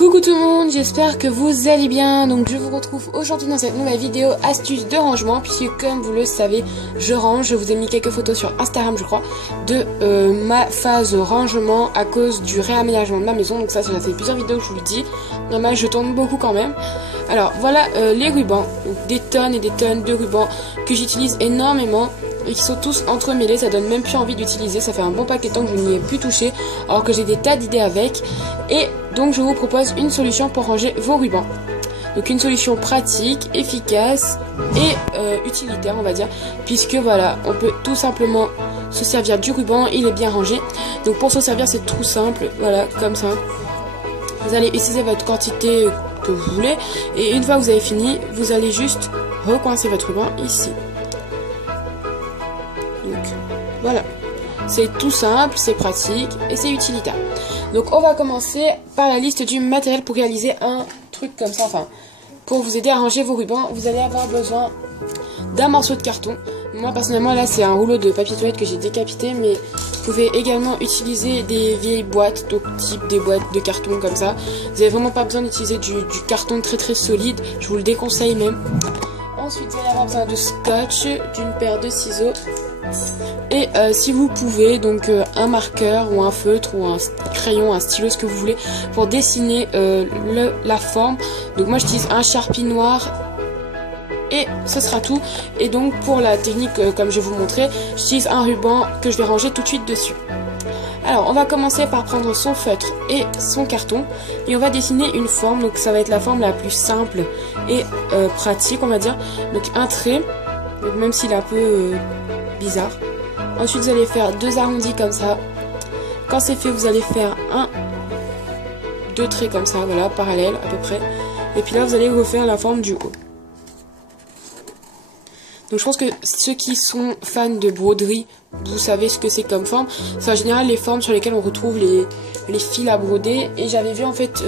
Coucou tout le monde, j'espère que vous allez bien. Donc je vous retrouve aujourd'hui dans cette nouvelle vidéo astuce de rangement, puisque comme vous le savez, je range. Je vous ai mis quelques photos sur Instagram, je crois, de ma phase rangement à cause du réaménagement de ma maison. Donc ça fait plusieurs vidéos que je vous le dis. Normal, je tourne beaucoup quand même. Alors voilà les rubans, donc des tonnes et des tonnes de rubans que j'utilise énormément et qui sont tous entremêlés, ça donne même plus envie d'utiliser. Ça fait un bon paquet de temps que je n'y ai plus touché, alors que j'ai des tas d'idées avec. Et donc je vous propose une solution pour ranger vos rubans. Donc une solution pratique, efficace et utilitaire, on va dire, puisque voilà, on peut tout simplement se servir du ruban, il est bien rangé. Donc pour se servir, c'est tout simple, voilà, comme ça. Vous allez utiliser votre quantité que vous voulez, et une fois que vous avez fini, vous allez juste recoincer votre ruban ici. Donc voilà, c'est tout simple, c'est pratique et c'est utilitaire. Donc on va commencer par la liste du matériel pour réaliser un truc comme ça. Enfin, pour vous aider à ranger vos rubans, vous allez avoir besoin d'un morceau de carton. Moi personnellement là c'est un rouleau de papier toilette que j'ai décapité, mais vous pouvez également utiliser des vieilles boîtes, donc type des boîtes de carton comme ça. Vous n'avez vraiment pas besoin d'utiliser du carton très solide, je vous le déconseille même. Ensuite, vous allez avoir besoin de scotch, d'une paire de ciseaux et si vous pouvez, donc un marqueur ou un feutre ou un crayon, un stylo, ce que vous voulez, pour dessiner la forme. Donc moi j'utilise un Sharpie noir et ce sera tout. Et donc pour la technique, comme je vais vous montrer, j'utilise un ruban que je vais ranger tout de suite dessus. Alors on va commencer par prendre son feutre et son carton et on va dessiner une forme. Donc ça va être la forme la plus simple et pratique, on va dire. Donc un trait, donc même s'il est un peu bizarre. Ensuite vous allez faire deux arrondis comme ça. Quand c'est fait, vous allez faire deux traits comme ça, voilà, parallèles à peu près. Et puis là vous allez refaire la forme du haut. Donc je pense que ceux qui sont fans de broderie, vous savez ce que c'est comme forme. C'est en général les formes sur lesquelles on retrouve les fils à broder. Et j'avais vu en fait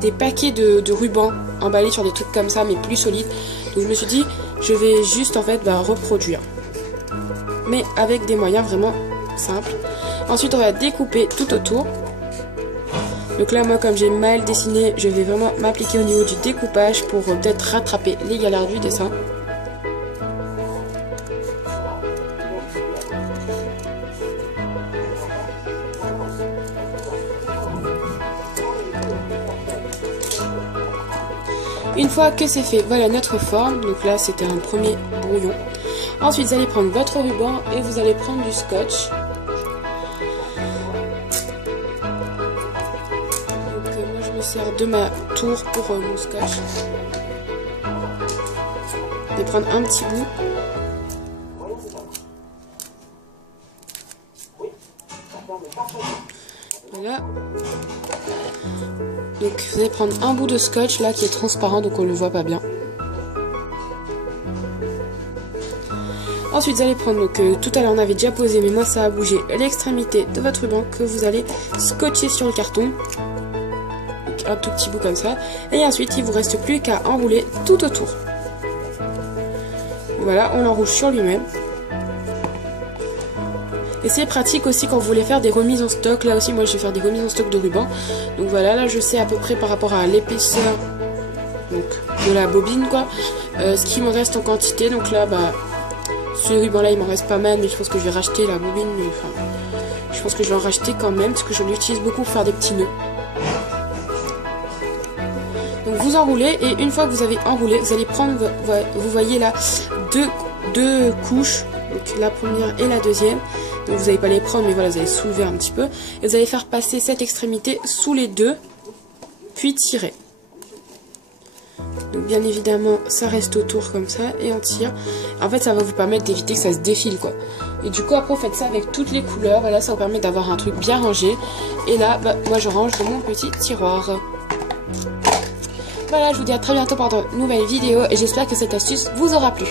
des paquets de rubans emballés sur des trucs comme ça, mais plus solides. Donc je me suis dit, je vais juste en fait reproduire, mais avec des moyens vraiment simples. Ensuite on va découper tout autour. Donc là moi comme j'ai mal dessiné, je vais vraiment m'appliquer au niveau du découpage pour peut-être rattraper les galères du dessin. Une fois que c'est fait, voilà notre forme. Donc là c'était un premier brouillon. Ensuite vous allez prendre votre ruban et vous allez prendre du scotch. Donc moi je me sers de ma tour pour mon scotch. Je vais prendre un petit bout. Voilà. Donc vous allez prendre un bout de scotch là qui est transparent, donc on le voit pas bien. Ensuite vous allez prendre, donc tout à l'heure on avait déjà posé, mais moi ça a bougé, l'extrémité de votre ruban que vous allez scotcher sur le carton. Donc un tout petit bout comme ça. Et ensuite il vous reste plus qu'à enrouler tout autour. Voilà, on l'enroule sur lui-même. Et c'est pratique aussi quand vous voulez faire des remises en stock. Là aussi moi je vais faire des remises en stock de ruban. Donc voilà, là je sais à peu près par rapport à l'épaisseur de la bobine quoi, ce qui me reste en quantité. Donc là ce ruban là il m'en reste pas mal, mais je pense que je vais racheter la bobine. Mais, enfin, je pense que je vais en racheter quand même parce que je l'utilise beaucoup pour faire des petits nœuds. Donc vous enroulez et une fois que vous avez enroulé, vous allez prendre, vous voyez là, deux couches, donc la première et la deuxième. Donc vous n'allez pas les prendre, mais voilà, vous allez soulever un petit peu. Et vous allez faire passer cette extrémité sous les deux, puis tirer. Donc bien évidemment, ça reste autour comme ça, et on tire. En fait, ça va vous permettre d'éviter que ça se défile, quoi. Et du coup, après, vous faites ça avec toutes les couleurs. Voilà, ça vous permet d'avoir un truc bien rangé. Et là, moi, je range dans mon petit tiroir. Voilà, je vous dis à très bientôt pour de nouvelles vidéos, et j'espère que cette astuce vous aura plu.